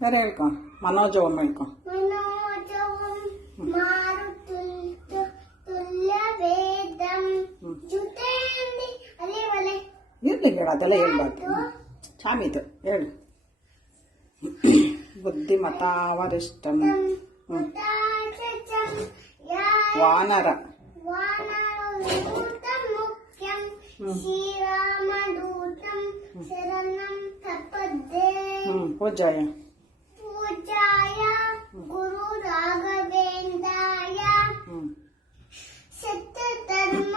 ಬೇರೆ ಹೇಳ್ಕೊ. ಮನೋಜವಂ ಹೇಳ್ಕೊ. ಇರ್ಲಿ ಹೇಳ, ಅದೆಲ್ಲ ಹೇಳ್ಬಾರ್ದು. ಚಾಮಿತು ಹೇಳು. ಬುದ್ಧಿಮತಾವರಿಷ್ಟಂ ವಾನರ ಪೂಜಾಯ ಗುರು ರಾಘವೇಂದ್ರಾಯ ಸತ್ಯಧರ್ಮ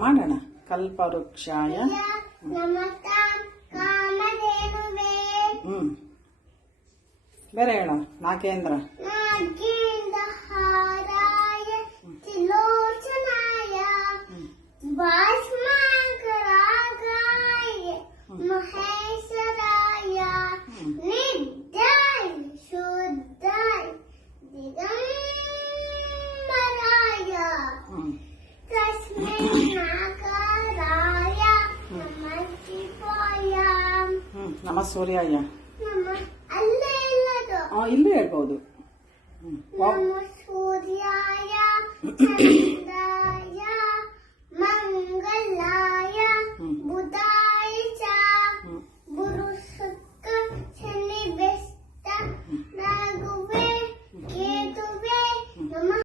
ಮಾಡೋಣ. ಕಲ್ಪವೃಕ್ಷಾಯ ಬೇರೆ ಹೇಳ. ನಾಗೇಂದ್ರ ಹಾರಾಯ ತ್ರಿಲೋಚನಾಯ ಭಸ್ಮಾಕರಾಗಾಯ ಮಹೇಶ್ವರಾಯ ನಿತ್ಯಾಯ ಶುದ್ಧಾಯ ದಿಗಂಬರಾಯ ತಸ್ಮೈ ನಾಕಾರಾಯ ನಮಃ ಶಿವಾಯ ನಮಃ ಸೂರ್ಯಾಯ. ಅಲ್ಲೇ ಇಲ್ಲದು ಇಲ್ಲೂ ಹೇಳ್ಬೋದು. ನಮಃ ಸೂರ್ಯಾಯ